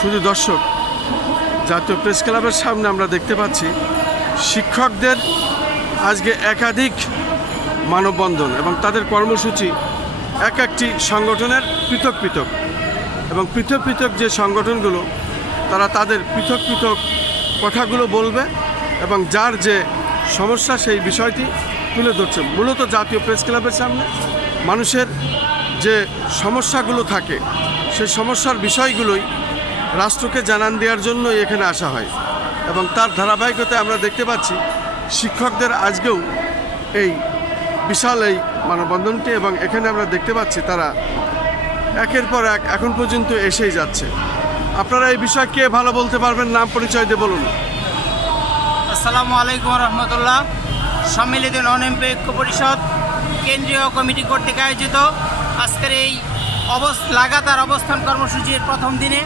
শুধু দর্শক, জাতীয় প্রেস ক্লাবের সামনে আমরা দেখতে পাচ্ছি শিক্ষকদের আজকে একাধিক মানববন্ধন এবং তাদের কর্মসূচি এক একটি সংগঠনের পৃথক পৃথক, এবং পৃথক পৃথক যে সংগঠনগুলো তারা তাদের পৃথক পৃথক কথাগুলো বলবে এবং যার যে সমস্যা সেই বিষয়টি তুলে ধরছে। মূলত জাতীয় প্রেস ক্লাবের সামনে মানুষের যে সমস্যাগুলো থাকে সেই সমস্যার বিষয়গুলোই রাষ্ট্রকে জানান দেওয়ার জন্যই এখানে আসা হয়, এবং তার ধারাবাহিকতায় আমরা দেখতে পাচ্ছি শিক্ষকদের আজকেও এই বিশাল এই মানববন্ধনটি, এবং এখানে আমরা দেখতে পাচ্ছি তারা একের পর এক এখন পর্যন্ত এসেই যাচ্ছে। আপনারা এই বিষয়ে কে ভালো বলতে পারবেন? নাম পরিচয় দিয়ে বলুন। আসসালামু আলাইকুম রহমতুল্লাহ। সম্মিলিত নন এমপি ঐক্য পরিষদ কেন্দ্রীয় কমিটি কর্তৃক আয়োজিত আজকের এই লাগাতার অবস্থান কর্মসূচির প্রথম দিনে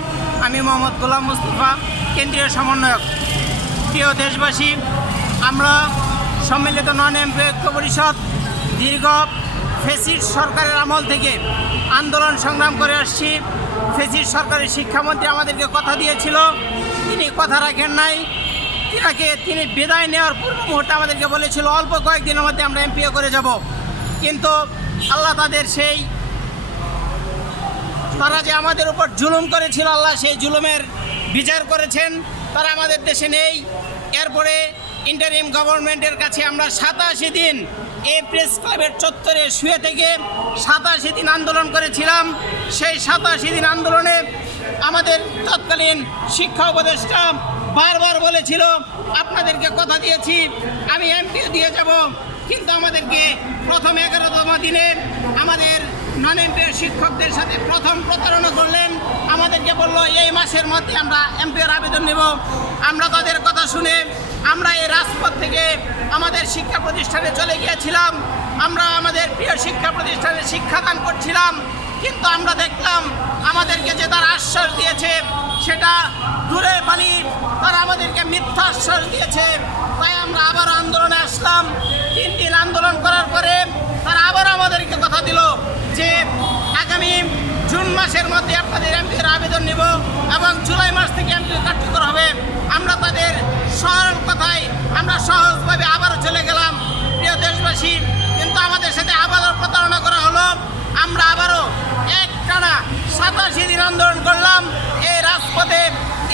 আমি মোহাম্মদ গোলাম মুস্তফা, কেন্দ্রীয় সমন্বয়ক। প্রিয় দেশবাসী, আমরা সম্মিলিত নন এমপি ঐক্য পরিষদ দীর্ঘ ফ্যাসিস্ট সরকারের আমল থেকে আন্দোলন সংগ্রাম করে আসছি। ফ্যাসিস্ট সরকারের শিক্ষামন্ত্রী আমাদেরকে কথা দিয়েছিল, তিনি কথা রাখেন নাই। তিনি বিদায় নেওয়ার পূর্ব মুহূর্তে আমাদেরকে বলেছিল অল্প কয়েকদিনের মধ্যে আমরা এমপিও করে যাব, কিন্তু আল্লাহ তাদের তারা যে আমাদের উপর জুলুম করেছিল, আল্লাহ সেই জুলুমের বিচার করেছেন। তারা আমাদের দেশে নেই। এরপরে ইন্টারিম গভর্নমেন্টের কাছে আমরা 87 দিন এই প্রেস ক্লাবের চত্বরে শুয়ে থেকে 87 দিন আন্দোলন করেছিলাম। সেই 87 দিন আন্দোলনে আমাদের তৎকালীন শিক্ষা উপদেষ্টা বারবার বলেছিল আপনাদেরকে কথা দিয়েছি আমি এমপিও দিয়ে যাব, কিন্তু আমাদেরকে প্রথম 11তম দিনে আমাদের নন এমপি শিক্ষকদের সাথে প্রথম প্রতারণা করলেন। আমাদেরকে বলল এই মাসের মধ্যে আমরা এমপির আবেদন নেব। আমরা তাদের কথা শুনে আমরা এই রাজপথ থেকে আমাদের শিক্ষা প্রতিষ্ঠানে চলে গিয়েছিলাম। আমরা আমাদের প্রিয় শিক্ষা প্রতিষ্ঠানে শিক্ষাদান করছিলাম, কিন্তু আমরা দেখলাম আমাদেরকে যে তারা আশ্বাস দিয়েছে সেটা দূরে বালি, তারা আমাদেরকে মিথ্যা আশ্বাস দিয়েছে। তাই আমরা আবারও আন্দোলনে আসলাম। 3 দিন আন্দোলন করার পরে তারা আবারও আমাদেরকে কথা দিল যে আগামী জুন মাসের মধ্যে আপনাদের এমপির আবেদন নিব এবং জুলাই মাস থেকে এমপি কার্যকর হবে। আমরা তাদের সরল কথায় আমরা সহজভাবে আবারও চলে গেলাম। প্রিয় দেশবাসী, কিন্তু আমাদের সাথে আবারও প্রতারণা করা হলো। আমরা আবারও একটানা 87 দিন আন্দোলন করলাম। এই রাজপথে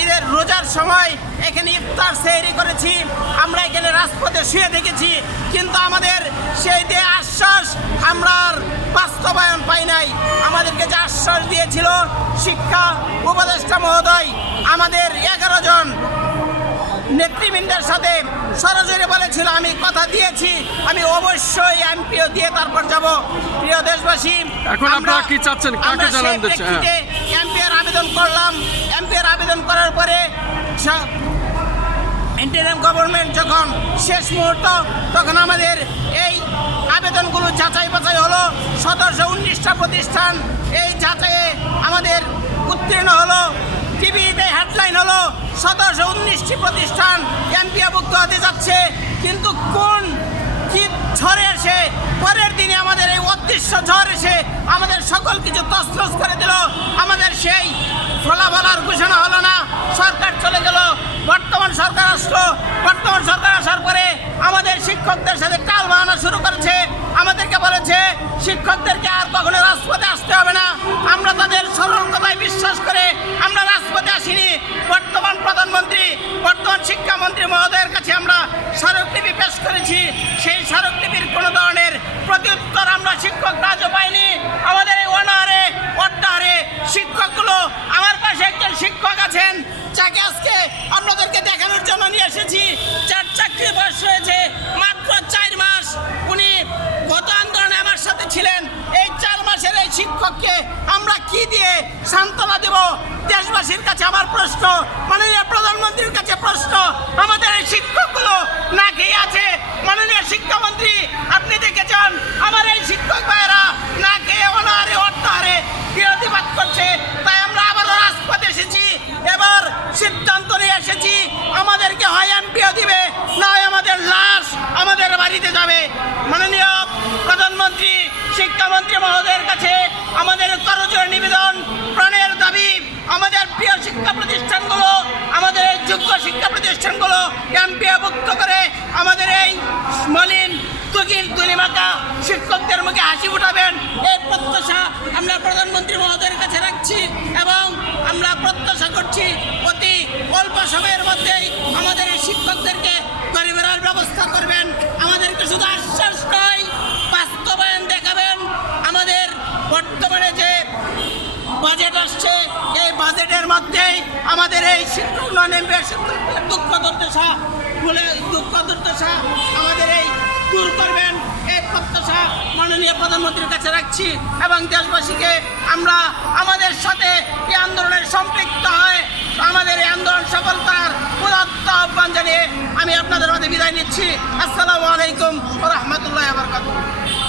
ঈদের রোজার সময় এখানে ইফতার সেহরি করেছি, আমরা এখানে রাজপথে শুয়ে দেখেছি, কিন্তু আমাদের সেই যে আশ্বাস আমরা আর বাস্তবায়ন পাই নাই। আমাদেরকে যে আশ্বাস দিয়েছিল শিক্ষা উপদেষ্টা মহোদয়, আমাদের 11 জন নেতৃবৃন্দের সাথে সরাসরি বলেছিল আমি কথা দিয়েছি আমি অবশ্যই এমপিও দিয়ে তারপর যাব। প্রিয় দেশবাসী, এখন আপনারা কি চাচ্ছেন, কাকে জানান দিচ্ছেন? এমপির আবেদন করলাম। এমপির আবেদন করার পরে ইন্টারিম গভর্নমেন্ট যখন শেষ মুহূর্ত, তখন আমাদের এই আবেদনগুলো যাচাই বাছাই হলো। 1719টা প্রতিষ্ঠান এই যাচাইয়ে আমাদের উত্তীর্ণ হলো। টিভিতে হেডলাইন হলো 1719টি প্রতিষ্ঠান এমপিওভুক্ত হতে যাচ্ছে, কিন্তু কোন কি ঝড়ে এসে পরের দিনে আমাদের এই অদৃশ্য ঝড় এসে আমাদের সকল কিছু তছনছ করে দিল। আমাদের সেই ফলাফল আর ঘোষণা হলো না, সরকার চলে গেল। বর্তমান সরকার আসলো। বর্তমান সরকার আসার পরে আমাদের শিক্ষকদের সাথে টাল বাহানা শুরু করেছে। আমাদেরকে বলেছে শিক্ষকদেরকে আর কখনো রাজপথে আসতে হবে না। আমরা তাদের সরল কথায় বিশ্বাস করে আমরা রাজপথে আসিনি। বর্তমান প্রধানমন্ত্রী, বর্তমান শিক্ষামন্ত্রী মহোদয়ের কাছে আমরা স্মারকলিপি পেশ করেছি। সেই স্মারকলিপির কোনো ধরনের প্রত্যুত্তর আমরা শিক্ষকরা আজও পাইনি। আমাদের এই অনাহারে শিক্ষকগুলো, আমার পাশে একজন শিক্ষক আছেন যাকে আজকে আপনাদেরকে দেখানোর জন্য নিয়ে এসেছি। যার চাকরি বয়স হয়েছে মাত্র 4 মাস। উনি গত আন্দোলনে আমার সাথে ছিলেন। এই 4 মাসের এই শিক্ষককে আমরা কি দিয়ে সান্ত্বনা দেব? দেশবাসীর কাছে আমার প্রশ্ন, মাননীয় প্রধানমন্ত্রীর কাছে প্রশ্ন। আমাদের এই শিক্ষকগুলো না খেয়ে আছে। মাননীয় শিক্ষামন্ত্রী, আপনি দেখেছেন আমার এই শিক্ষক ভাইয়েরা না খেয়ে অনাহারে বিরোধিবাদ করছে। তাই আমরা আবারও রাজপথে এসেছি। এবার সিদ্ধান্ত নিয়ে এসেছি আমাদেরকে হয় এমপিও দিবে, না হয় আমাদের লাশ আমাদের বাড়িতে যাবে। মাননীয় প্রধানমন্ত্রী, শিক্ষামন্ত্রী মহোদয়ের কাছে আমাদের করজোড়ে নিবেদন, প্রাণের দাবি, আমাদের প্রিয় শিক্ষা প্রতিষ্ঠানগুলো, আমাদের এই যোগ্য শিক্ষা প্রতিষ্ঠানগুলো ক্যাম্পিয়াভুক্ত করে আমাদের এই মলিন তুলিমাকা শিক্ষকদের মুখে হাসি উঠাবেন, এই প্রত্যাশা আমরা প্রধানমন্ত্রী মহোদয়ের কাছে রাখছি এবং আমরা প্রত্যাশা করছি অতি অল্প সময়ের মধ্যেই আমাদের এই শিক্ষকদেরকে বাড়ি ফেরার ব্যবস্থা করবেন। আমাদেরকে শুধু আশ্বাস নয়, বাস্তবায়ন দেখাবেন। আমাদের বর্তমানে যে বাজেট আসছে, এই বাজেটের মধ্যেই আমাদের এই শিক্ষক উন্নয়ন শিক্ষকদের দুঃখ দুর্দশা আমাদের এই দূর করবেন, এই প্রত্যাশা মাননীয় প্রধানমন্ত্রীর কাছে রাখছি এবং দেশবাসীকে আমরা আমাদের সাথে এই আন্দোলনের সম্পৃক্ত হয় আমাদের এই আন্দোলন সফলতার উদাত্ত আহ্বান জানিয়ে আমি আপনাদের মধ্যে বিদায় নিচ্ছি। আসসালামু আলাইকুম ওয়া রাহমাতুল্লাহি ওয়া বারাকাতুহু।